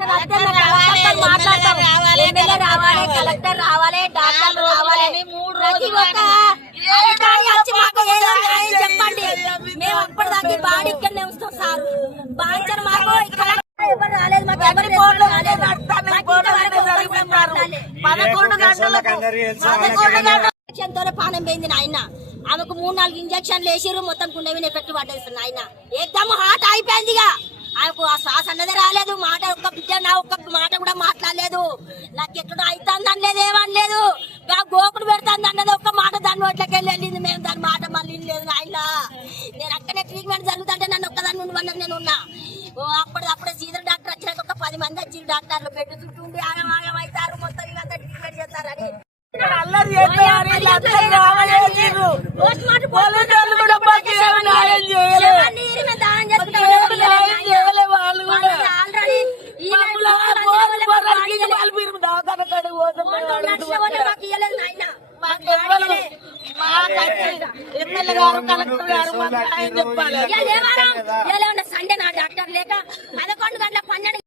Collector వస్తే మేము కలెక్టర్తో మాట్లాడతాం. ఎమ్మెల్యే రావాలి కలెక్టర్ రావాలి డాక్టర్ రావాలి. ప్రతి ఒక్క అధికారి వచ్చి మాకు ఏదో న్యాయం చెప్పండి. మేము అప్పటిదాకా బాడీ ఇక్కడనే ఉంచుతాం సార్. బాంచర్ మాకు కలెక్టర్ ఎవరు రాలేదు మాకు ఎవరు రెస్పాన్స్ రాలేదు మాకు ఇంతవరకు ఒక్కరు కూడా మాట్లాడలేదు. పదకొండు గంటలకు పదకొండు గంటల ఇంజక్షన్ తోనే పానం పోయింది నాయన. ఆమెకు మూడు నాలుగు ఇంజక్షన్లు వేసిర్రు మొత్తం కుండవిని ఎఫెక్ట్ పడ్డది నాయన. ఏకదమ్ హార్ట్ అయిపోయింది ఇక ఆమెకు ఆ శ్వాస అన్నదే రాలేదు మాట బిడ్డ నా ఒక్క మాట కూడా మాట్లాడలేదు. నాకు ఎక్కడ అవుతుంది అనలేదు ఏమనలేదు. నా గోకుడు పెడుతుంది అన్నది ఒక్క మాట దాని నోట్లోకి వెళ్ళి వెళ్ళింది. మేము దాని మాట మళ్ళీ లేదు నాయన. నేను అక్కడే ట్రీట్మెంట్ జరుగుతుంటే నన్ను ఒక్కదాన్ని ఉండమన్నది నేను ఉన్నా. ఓ అప్పుడు అప్పుడే సీజన్ డాక్టర్ వచ్చినాక ఒక పది మంది వచ్చి డాక్టర్లు. బెడ్ చుట్టూ ఉండి ఆగం ఆగం అవుతారు. మొత్తం ఇదంతా ట్రీట్మెంట్ చేస్తారని. అల్లరి చేస్తారు. సండే